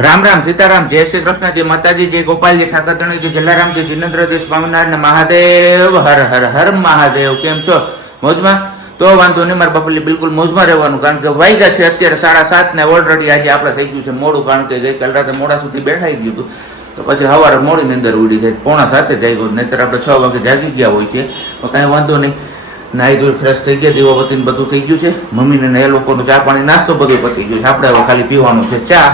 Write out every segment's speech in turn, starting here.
રામ રામ સીતારામ, જય શ્રી કૃષ્ણ, જય માતાજી, જય ગોપાલજી, ઠાકરધણી, જય જલારામજી, જિનેન્દ્રજી, સ્વામિનારાયણ, મહાદેવ, હર હર હર મહાદેવ. કેમ છો? મોજમાં? તો વાંધો નહીં, મારા બાપલી બિલકુલ મોજમાં રહેવાનું, કારણ કે વાગ્યા છે અત્યારે 7:30 ને ઓલરેડી આજે આપણે થઈ ગયું છે મોડું, કારણ કે ગઈકાલ રાતે મોડા સુધી બેઠાઈ ગયું હતું, તો પછી સવારે મોડી અંદર ઉડી જાય, 6:45 જાગ્યો, નહીતર આપણે 6 વાગે જાગી ગયા હોય છે. તો કાંઈ વાંધો નહીં, નાહી ધોઈ ફ્રેશ થઈ ગયા, દીવાબત્તી બધું થઈ ગયું છે, મમ્મીને એ લોકોનું ચા પાણી નાસ્તો બધું પતી ગયું છે. આપણે હવે ખાલી પીવાનું છે ચા,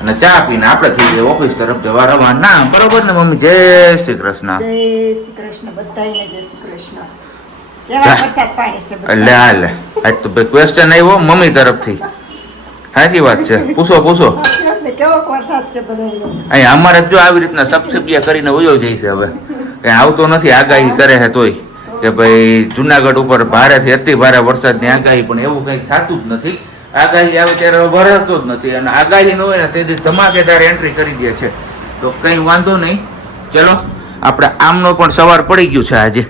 અને ચા પીને આપણે થઈ જાય ઓફિસ તરફ જવા રવાના. બરોબર ને મમ્મી? જય શ્રી કૃષ્ણ. જય શ્રી કૃષ્ણ, બધાને જય શ્રી કૃષ્ણ. કેવા વરસાદ પાડે છે બધા? એટલે હાલે, આજ તો ભાઈ ક્વેશ્ચન આવ્યો મમ્મી તરફથી. સાચી વાત છે, પૂછો પૂછો. કેવો વરસાદ છે બધાનો? અહીં અમારે જો આવી રીતના સબસિડિયા કરીને વયો જાય છે, હવે કઈ આવતો નથી, આગાહી કરે છે તોય કે ભાઈ જુનાગઢ ઉપર ભારેથી અતિ ભારે વરસાદની આગાહી, પણ એવું કઈ થતું જ નથી. આગાહી આવે ત્યારે વરસતો જ નથી, અને આગાહી ન હોય ને તેથી ધમાકેદાર એન્ટ્રી કરી દે છે. તો કઈ વાંધો નહીં, ચલો આપણે આમનો પણ સવાર પડી ગયું છે આજે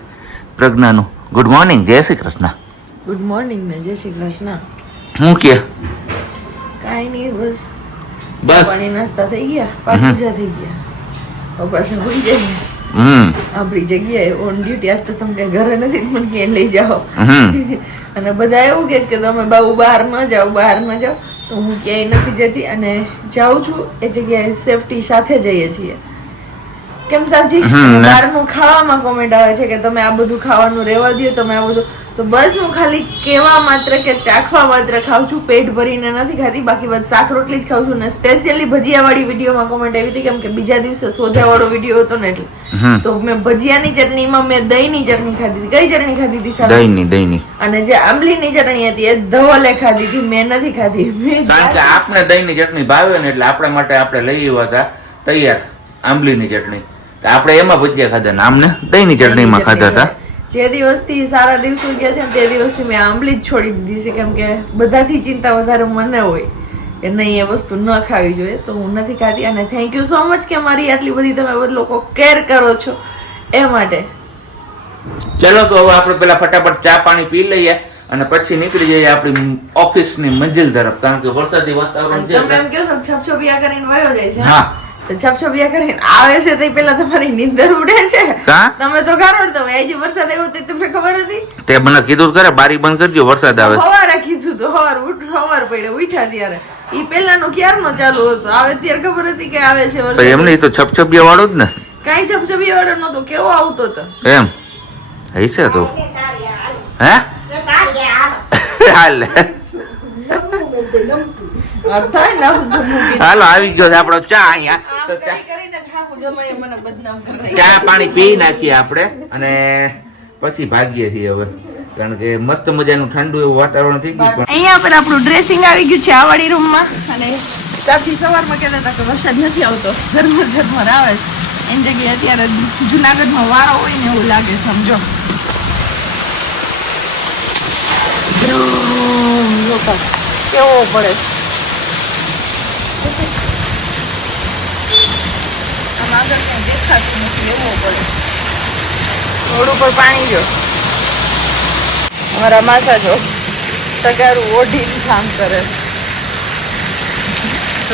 પ્રજ્ઞાનું. ગુડ મોર્નિંગ, જય શ્રી કૃષ્ણ. ગુડ મોર્નિંગ ને જય શ્રી કૃષ્ણ. હું કે કાઈ નહીં, બસ બસ પાણી નાસ્તા થઈ ગયા, પૂજા થઈ ગયા, પાછા ભૂલી જઈએ આપણી જગ્યાએ ઓન ડ્યુટી. આજ તો તમે ઘરે નથી, મને ક્યાંય લઈ જાઓ. અને બધા એવું કે તમે બાબુ બહાર ન જાઓ, બહાર ન જાઓ, તો હું ક્યાંય નથી જતી, અને જાઉં છું એ જગ્યાએ સેફટી સાથે જઈએ છીએ. કેમ સાહેબજી? બહારનું ખાવામાં કોમેન્ટ આવે છે કે તમે આ બધું ખાવાનું રહેવા દો, તમે આ બધું, તો બસ હું ખાલી કેવા માત્ર કે ચાખવા માત્ર ખાઉં છું, પેટ ભરીને નથી ખાતી. બાકી બસ શાક રોટલી જ ખાઉં છું. ને સ્પેશિયલી ભજીયા વાળી વિડીયોમાં કોમેન્ટ આવી હતી, કેમ કે બીજા દિવસે સોજા વાળો વિડીયો હતો ને, એટલે તો મેં ભજીયાની ચટણીમાં મેં દહીંની ચટણી ખાધી હતી. કઈ ચટણી ખાધી હતી સાહેબ? દહીંની. અને જે આંબલીની ચટણી હતી એ ધવલે ખાધી હતી, મેં નથી ખાધી. કારણ કે આપણે દહીંની ચટણી ભાવે ને, એટલે આપણા માટે આપણે લઈ આવ્યા હતા તૈયાર આંબલીની ચટણી, તો આપણે એમાં ભજીયા ખાધા ને આમને દહીંની ચટણીમાં ખાધા હતા. જે દિવસથી સારા દિવસો ગયા છે તે દિવસથી મેં આંબલી જ છોડી દીધી છે, કેમ કે બધાથી ચિંતા વધારે મને હોય કે નહીં એ વસ્તુ ન ખાવી જોઈએ, તો હું નથી ખાતી. અને થેન્ક યુ સો મચ કે મારી આટલી બધી તમે લોકો કેર કરો છો એ માટે. ચલો તો હવે આપણે પેલા ફટાફટ ચા પાણી પી લઈએ અને પછી નીકળી જઈએ આપણી ઓફિસની મંજિલ તરફ, કારણ કે વરસાદી વાતાવરણ છે. તમે એમ કહો છો છપછપિયા કરીને વયો જાય છે? હા, તો છપછપિયા કરીને આવે છે તે પેલા તમારી નીંદર ઉડે છે. તમે તો ગારોડ તમે આજે વરસાદ આવ્યો તે તમને ખબર હતી? તે મને કીધું કરે બારી બંધ કરજો, વરસાદ આવે. સવારે કીધું તો સવાર પડે ઉઠ્યા ત્યારે ઈ પેલાનો ક્યારનો ચાલુ હતો, આવે ત્યારે ખબર હતી કે આવે છે વરસાદ. એમ નહીં તો છપછપિયા વાળો જ ને, કાઈ છપછપિયા વાળો નતો, કેવો આવતો હતો એમ હશે તો. હે હાલ હાલો આવી ગયો આપણો ચા અહીંયા. ચા પાણી પી નાખીએ આપણે અને પછી ભાગીએ છીએ હવે, કારણ કે મસ્ત મજાનું ઠંડુ એવું વાતાવરણ થઈ ગયું. અહીંયા પર આપણું ડ્રેસિંગ આવી ગયું છે આ વાળી રૂમમાં. અને સાથી સવારમાં કહેતા હતા કે વરસાદ નથી આવતો, ઝરમર આવે છે. એની જગ્યાએ અત્યારે જુનાગઢમાં વારો હોય ને એવું લાગે, સમજો. કેવો પડે છે આમ આગળ કઈ દેખાતું નથી, એવો પડે. રોડ ઉપર પાણી જો, અમારા માસા જો તગારું ઓઢીને કામ કરે,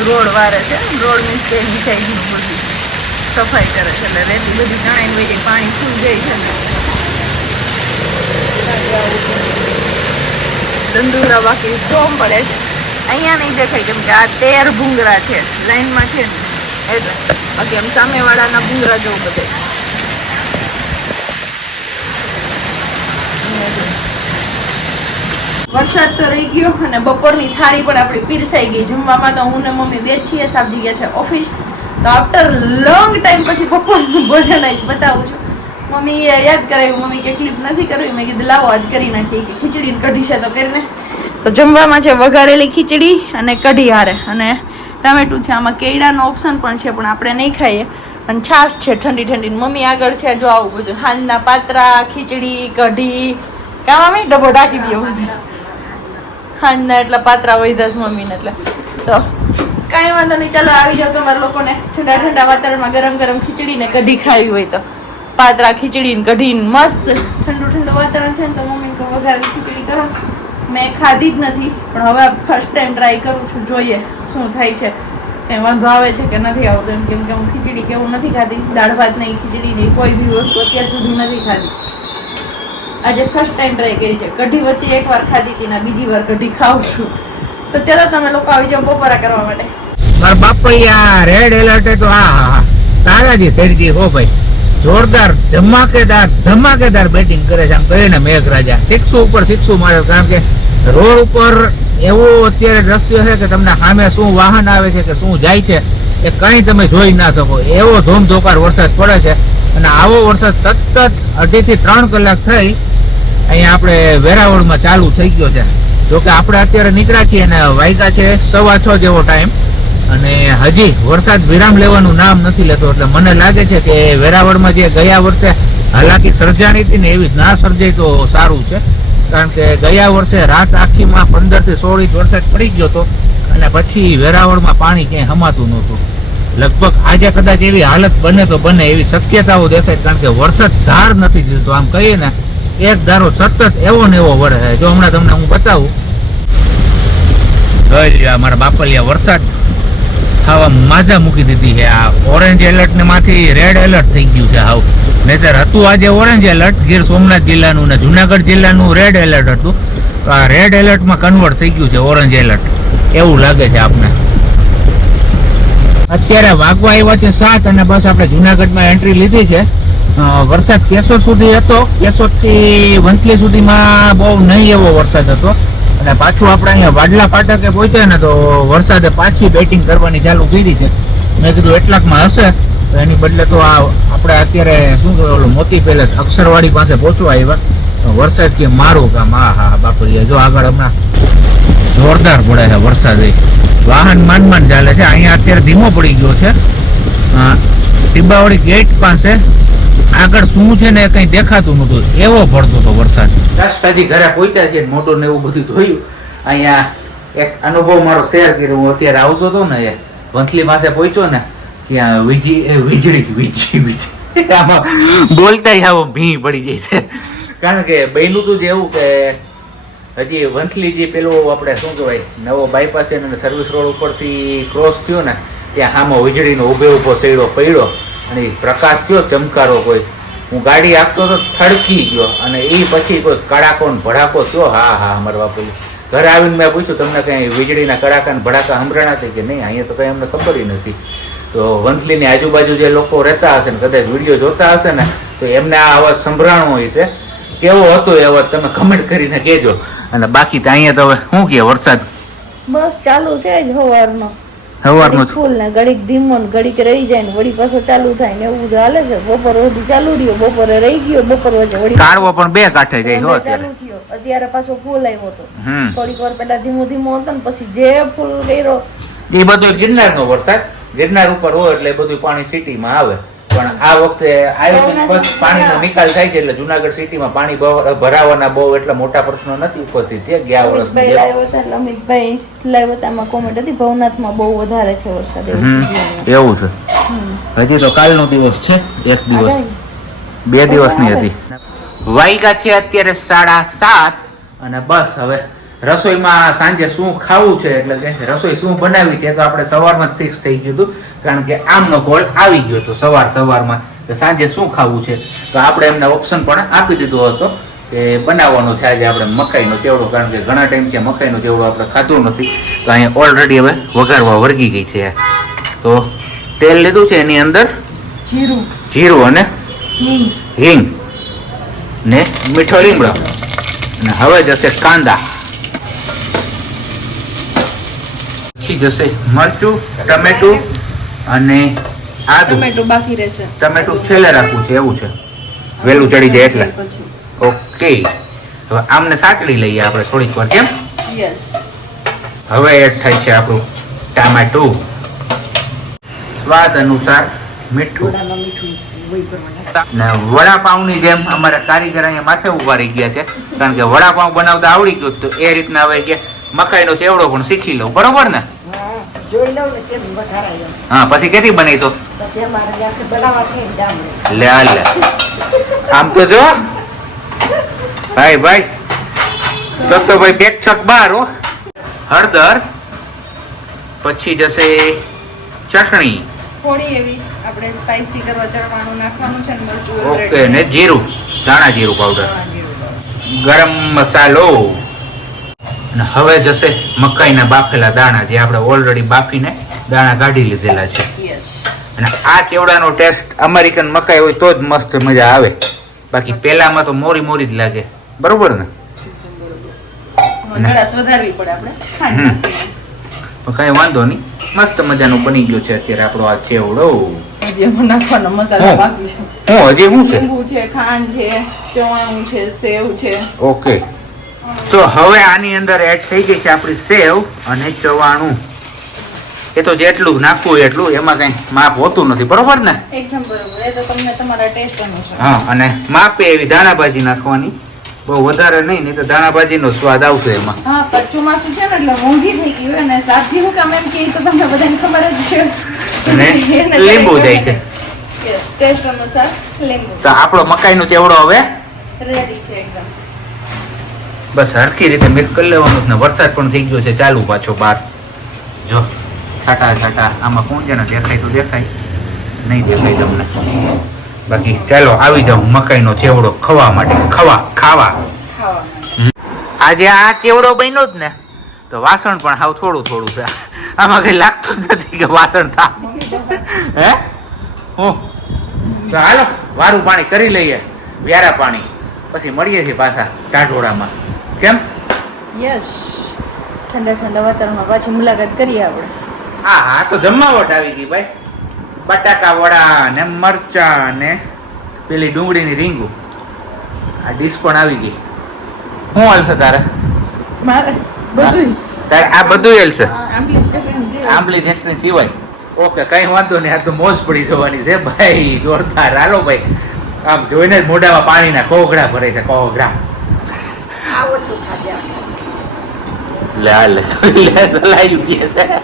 રોડ વારે છે, રોડ ની સાઈડનું બધું સફાઈ કરે છે, એટલે રેતી બધી જણાઈને વહી જાય, પાણી ફૂલ જાય છે. તંદુરા બાકી સ્ટોમ પડે છે. અહીંયા નહીં દેખાય કેમ કે આ 13 ભૂંગરા છે લાઈનમાં છે ને, એટલે બાકી આમ સામેવાળાના ભૂંગરા જેવું બધે. વરસાદ તો રહી ગયો અને બપોરની થાળી પણ આપણી પીરસાઈ ગઈ. જમવામાં તો હું ને મમ્મી બે છીએ, સાબજી ગયા છે ઓફિસ. તો આફ્ટર લોંગ ટાઈમ પછી બપોરનું ભોજન જ બતાવું છું. મમ્મી યાદ કરાવ્યું, મમ્મી કે ક્લિપ નથી કરવી, મેં કીધું લાવો આજ કરી નાખી, કે ખીચડી કઢી છે તો કરીને. તો જમવામાં છે વઘારેલી ખીચડી અને કઢી હારે, અને ટામેટું છે. આમાં કેળાનો ઓપ્શન પણ છે પણ આપણે નહીં ખાઈએ. અને છાશ છે ઠંડી ઠંડી. મમ્મી આગળ છે જો આવું બધું, હાંજના પાત્રા, ખીચડી, કઢી. કામ મમ્મી ડબ્બો ઢાંકી દો, હાંજના એટલા પાત્રા વધ્યા છે મમ્મીને, એટલે તો કાંઈ વાંધો નહીં. ચાલો આવી જાવ તમારા લોકોને ઠંડા ઠંડા વાતાવરણમાં ગરમ ગરમ ખીચડી ને કઢી ખાવી હોય તો. પાત્રા, ખીચડી ને કઢી મસ્ત ઠંડુ ઠંડુ વાતાવરણ છે ને, તો મમ્મી કહો વઘારેલી ખીચડી કરો. મેં ખાધી જ નથી, પણ હવે ફર્સ્ટ ટાઈમ ટ્રાય કરું છું, જોઈએ શું થાય છે. કઈ વાંધો આવે છે કે નથી આવતો એમ, કેમ કે હું ખીચડી કે એવું નથી ખાધી, દાળ ભાત નહીં, ખીચડી નહીં, કોઈ બી વસ્તુ અત્યાર સુધી નથી ખાધી. આજે ફર્સ્ટ ટાઈમ ટ્રાય કરી છે. કઢી વચ્ચે એકવાર ખાધી હતી ને બીજી વાર કઢી ખાઉં છું. તો ચલો તમે લોકો આવી જાઓ બપોરા કરવા માટે. મારા બાપૈયા રેડ એલર્ટ તો હા તારાજી સૈરજી હો ભાઈ, જોરદાર ધમાકેદાર બેટિંગ કરે છે. આમ કહીને મેઘરાજા સિક્સું ઉપર સિક્સું મારે, કારણ કે રોડ ઉપર એવો અત્યારે દ્રશ્ય છે કે તમને સામે શું વાહન આવે છે કે શું જાય છે એ કઈ તમે જોઈ ના શકો, એવો ધોમધોકાર વરસાદ પડે છે. અને આવો વરસાદ સતત 2.5 થી 3 કલાક થઈ અહીંયા આપણે વેરાવળમાં ચાલુ થઈ ગયો છે. જોકે આપણે અત્યારે નીકળ્યા છીએ અને વાગ્યા છે 6:15 જેવો ટાઈમ, અને હજી વરસાદ વિરામ લેવાનું નામ નથી લેતો. એટલે મને લાગે છે કે વેરાવળમાં જે ગયા વર્ષે હાલાકી સર્જાણી હતી ને એવી ના સર્જાય તો સારું છે. કારણ કે ગયા વર્ષે રાત આખીમાં 15 થી 16 ઇંચ વરસાદ પડી ગયો હતો અને પછી વેરાવળમાં પાણી ક્યાંય હમાતું નહોતું. લગભગ આજે કદાચ એવી હાલત બને તો બને એવી શક્યતાઓ દેખાય, કારણ કે વરસાદ ધાર નથી દીધો. આમ કહીએ ને એક ધારો સતત એવો ને એવો વરસે. જો હમણાં તમને હું બતાવું, મારા બાપલિયા વરસાદ ખાવા માજા મૂકી દીધી છે. આ ઓરેન્જ એલર્ટ ને માંથી રેડ એલર્ટ થઈ ગયું છે હાવ. નહીતર હતું આજે ઓરેન્જ એલર્ટ ગીર સોમનાથ જિલ્લાનું ને જુનાગઢ જિલ્લાનું રેડ એલર્ટ હતું. તો આ રેડ એલર્ટમાં કન્વર્ટ થઈ ગયું છે ઓરેન્જ એલર્ટ, એવું લાગે છે આપને. અત્યારે વાગવા આવ્યા છે 7 અને બસ આપણે જુનાગઢમાં એન્ટ્રી લીધી છે. વરસાદ કેશોદ સુધી હતો, કેશોદ થી વંથલી સુધીમાં બહુ નહીં એવો વરસાદ હતો. અને પાછું આપણે અહીંયા વાડલા ફાટકે પહોંચ્યા ને તો વરસાદે પાછી બેટિંગ કરવાની ચાલુ કરી છે. મેં કીધું એટલાકમાં હશે તો એની બદલે તો આ આપણે અત્યારે શું કહેવાય ઓલું મોતી પેલેસ અક્ષરવાડી પાસે પહોંચવા આવ્યા. વરસાદ કે મારું કામ હા બાપુરિયા જો આગળ હમણાં જોરદાર પડે છે વરસાદ. વાહન માંડ ચાલે છે. અહીંયા અત્યારે ધીમો પડી ગયો છે. ટીબાવાડી ગેટ પાસે આગળ શું છે ને કઈ દેખાતું નતું, એવો પડતો હતો વરસાદ. રસ્તાથી ઘરે પહોંચ્યા છે, મોટું ને એવું બધું જોયું. અહીંયા એક અનુભવ મારો શેર કર્યો. હું અત્યારે આવતો હતો ને એ વંથલી પાસે પહોંચ્યો ને ત્યાં વીજળી આમાં બોલતા આવો ભી પડી જાય છે. કારણ કે બહેનું તું એવું કે હજી વંથલી જે પેલું આપણે શું કહેવાય નવો બાયપાસ છે ને સર્વિસ રોડ ઉપરથી ક્રોસ થયો ને ત્યાં આમાં વીજળીનો ઉભો સૈડો પડ્યો અને પ્રકાશ થયો ચમકારો કોઈ. હું ગાડી આપતો તો થડકી ગયો અને એ પછી કોઈ કડાકો ને ભડાકો થયો. હા અમારા બાપુ ઘરે આવીને મેં પૂછ્યું તમને કઈ વીજળીના કડાકા ને ભડાકા સંભળાણા છે કે નહીં? અહીંયા તો કઈ અમને ખબર નથી. તો વંથલીની આજુબાજુ જે લોકો રહેતા હશે ને કદાચ વિડીયો જોતા હશે ને તો એમને આ અવાજ સંભળાણો હોય છે. કેવો હતો એ અવાજ તમે કમેન્ટ કરીને કહેજો. અને બાકી તો અહીંયા તો હવે શું કહે વરસાદ બસ ચાલુ છે જ સવારનો ફૂલ ને ઘડીક ધીમો ને ઘડીક રહી જાય ને વળી પાછો ચાલુ થાય ને એવું બધું હાલે છે. બપોર સુધી ચાલુ રહ્યો, બપોરે રહી ગયો, બપોર વચ્ચે વળી કાઢવો પણ બે કાંઠે જાય હો ચાલુ થયો. અત્યારે પાછો ફૂલ આવ્યો હતો. થોડીક વાર પહેલા ધીમો હતો ને પછી જે ફૂલ કર્યો એ બધો ગિરનારનો વરસાદ. ગિરનાર ઉપર હોય એટલે બધું પાણી સિટીમાં આવે. પણ આ વખતે આયોજન પાણીનો નિકાલ થાય છે એટલે જુનાગઢ સિટીમાં પાણી ભરાવાના બહુ એટલા મોટા પ્રશ્નો નથી ઉપસ્થિત થયા. ગયા વર્ષ અમિતભાઈ લાવ્યો હતા એમાં કોમેન્ટ હતી ભવનાથમાં બહુ વધારે છે વરસાદ એવું છે. હજી તો કાલનો દિવસ છે, એક દિવસ 2 દિવસની હતી. વાગ્યા છે અત્યારે 7:30 અને બસ હવે રસોઈમાં સાંજે શું ખાવું છે એટલે કે રસોઈ શું બનાવી છે તો આપણે સવારમાં જ ફિક્સ થઈ ગયું હતું. કારણ કે આમનો કોલ આવી ગયો હતો સવારમાં કે સાંજે શું ખાવું છે તો આપણે એમને ઓપ્શન પણ આપી દીધો હતો કે બનાવવાનો છે આજે આપણે મકાઈનો ચેવડો. કારણ કે ઘણા ટાઈમ છે મકાઈનો ચેવડો આપણે ખાધું નથી તો અહીંયા ઓલરેડી હવે વઘારવા વળગી ગઈ છે. તો તેલ લીધું છે એની અંદર જીરું અને હિંગ ને મીઠો લીમડો અને હવે જશે કાંદા, પછી જશે મરચું, ટમેટું અને આદુ. ટમેટું બાકી રહેશે, ટમેટું છેલ્લે રાખવું છે એવું છે, વેલું ચડી જાય એટલે. ઓકે હવે આમને સાંકળી લઈએ આપણે થોડીક વાર. કેમ હવે એડ થાય છે આપણું ટામેટું, સ્વાદ અનુસાર મીઠું ને વડાપાઉંની જેમ અમારે કારીગર અહીંયા માથે ઉભા રહી ગયા છે. કારણ કે વડાપાઉં બનાવતા આવડી ગયું તો એ રીતના હવે કે મકાઈનો ચેવડો પણ શીખી લઉં. બરોબર ને? હા પછી કેથી બનાવી તો લે આમ તો જો ભાઈ તો ભાઈ 1 છક 12 હળદર, પછી જશે ચટણી. થોડી એવી આપણે સ્પાઈસી કરવા ચડવાનું નાખવાનું છે ને મરચું ઓકે, ને જીરું, ધાણા જીરું પાવડર, ગરમ મસાલો. અને હવે જશે મકાઈના બાફેલા દાણા, જે આપણે ઓલરેડી બાફીને દાણા કાઢી લીધેલા છે. યસ. અને આ ચેવડાનો ટેસ્ટ અમેરિકન મકાઈ હોય તો જ મસ્ત મજા આવે, બાકી પેલામાં તો મોરી મોરી જ લાગે. બરોબર ને? ગળાશ વધારવી પડે આપણે ખાંડ હમ. નાખીને. પણ કઈ વાંધો નહીં, મસ્ત મજાનું બની ગયું છે અત્યારે આપણો આ ચેવડો. હજી એમાં નાખવાનો મસાલો હમ. બાકી છે. હજી શું છે? લીંબુ છે, ખાંડ છે, ચવાણું છે, સેવ છે. ઓકે, તો હવે આની અંદર એડ થઈ ગઈ છે આપણી સેવ અને ચવાણું. એ તો જેટલું નાખવું એટલું, એમાં કઈ માપ હોતું નથી. બરોબર ને? એકદમ બરોબર. એ તો તમને તમારા ટેસ્ટ અનુસાર. હા, અને માપે એવી ધાણાભાજી નાખવાની, બહુ વધારે નહીં તો ધાણાભાજીનો સ્વાદ આવશે એમાં. હા, પણ ચોમાસું છે ને એટલે મોંઘી થઈ ગઈ હોય ને શાકજી હું કામ એમ કે તો તમને બધાને ખબર જ છે. અને એને લીંબુ જાય છે. યસ, ટેસ્ટ અનુસાર લીંબુ. તો આપણો મકાઈનો ચેવડો હવે રેડી છે એકદમ. બસ હરખી રીતે મિક્સ કરી લેવાનું. ને વરસાદ પણ થઈ ગયો છે ચાલુ પાછો બહાર. જો છાટા છાટા, આમાં કોણ છે ને દેખાય તો દેખાય, નહીં દેખાય તમને. બાકી ચાલો આવી જાઉં મકાઈનો ચેવડો ખાવા માટે. ખાવા. ખાવામાં. આજે આ ચેવડો બન્યો જ ને તો વાસણ પણ હાવ થોડું થોડું છે. આમાં કઈ લાગતું જ નથી કે વાસણ થાય. હે હું તો હાલો વારું પાણી કરી લઈએ, વ્યારા પાણી, પછી મળીએ છીએ પાછા ટાઢોળામાં. કેમ? યસ, ઠંડા ઠંડા વાતાવરણમાં પાછી મુલાકાત કરીએ આપણે. હા હા, તો જમાવટ આવી ગઈ ભાઈ. બટાકા વડા ને મરચા ને પેલી ડુંગળીની રીંગુ, આ ડીશ પણ આવી ગઈ. શું હાલશે તારે? મારે બધું તારે આ બધું હાલશે? આંબલી ચટણી જેવું. આંબલી ચટણી સિવાય? ઓકે, કઈ વાંધો નહીં. આ તો મોજ પડી જવાની છે ભાઈ, જોરદાર. હાલો ભાઈ, આમ જોઈને જ મોઢામાં પાણીના કોગળા ભરે છે, કોગળા. આવો છો ખાજે. લે સલાયું કે છે.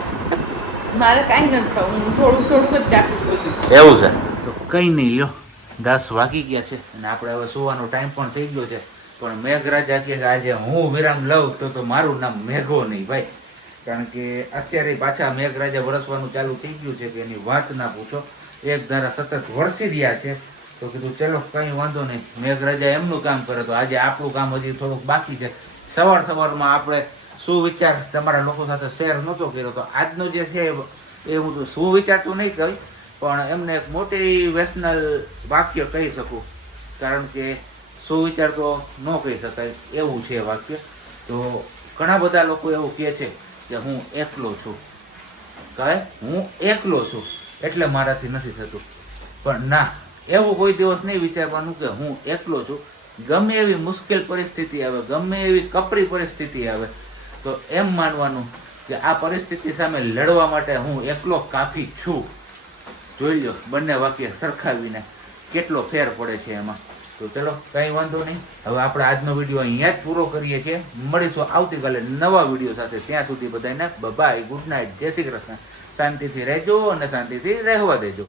મારે કાંઈ નથી ખાવું, હું થોડું થોડુંક જ ચાખીશ. એવું છે? તો કઈ નહીં લ્યો, 10 વાગી ગયા છે અને આપણે હવે સુવાનો ટાઈમ પણ થઈ ગયો છે. પણ મેઘરાજા કે આજે હું વિરામ લઉં તો મારું નામ મેઘો નહીં ભાઈ, કારણ કે અત્યારે પાછા મેઘરાજા વરસવાનું ચાલુ થઈ ગયું છે કે એની વાત ના પૂછો. એક ધારા સતત વરસી રહ્યા છે. તો કીધું ચલો કઈ વાંધો નહીં, મેઘરાજા એમનું કામ કરે તો આજે આપણું કામ હજી થોડુંક બાકી છે. સવારમાં આપણે સુવિચાર તમારા લોકો સાથે શેર નહોતો કર્યો, તો આજનો જે છે એ હું તો સુવિચાર તો નહીં કહી, પણ એમને એક મોટિવેશનલ વાક્ય કહી શકું, કારણ કે સુવિચાર તો ન કહી શકાય એવું છે વાક્ય. તો ઘણા બધા લોકો એવું કહે છે કે હું એકલો છું, કહે હું એકલો છું એટલે મારાથી નથી થતું. પણ ના, એવું કોઈ દિવસ નહીં વિચારવાનું કે હું એકલો છું. ગમે એવી મુશ્કેલ પરિસ્થિતિ આવે, ગમે એવી કપરી પરિસ્થિતિ આવે, તો એમ માનવાનું કે આ પરિસ્થિતિ સામે લડવા માટે હું એકલો કાફી છું. જોઈ લો બંને વાક્ય સરખાવીને કેટલો ફેર પડે છે એમાં. તો ચલો કઈ વાંધો નહીં, હવે આપણે આજનો વિડીયો અહીંયા જ પૂરો કરીએ છીએ. મળીશું આવતીકાલે નવા વિડીયો સાથે. ત્યાં સુધી બધાને બાય, ગુડ નાઇટ, જય શ્રી કૃષ્ણ. શાંતિથી રહેજો અને શાંતિથી રહેવા દેજો.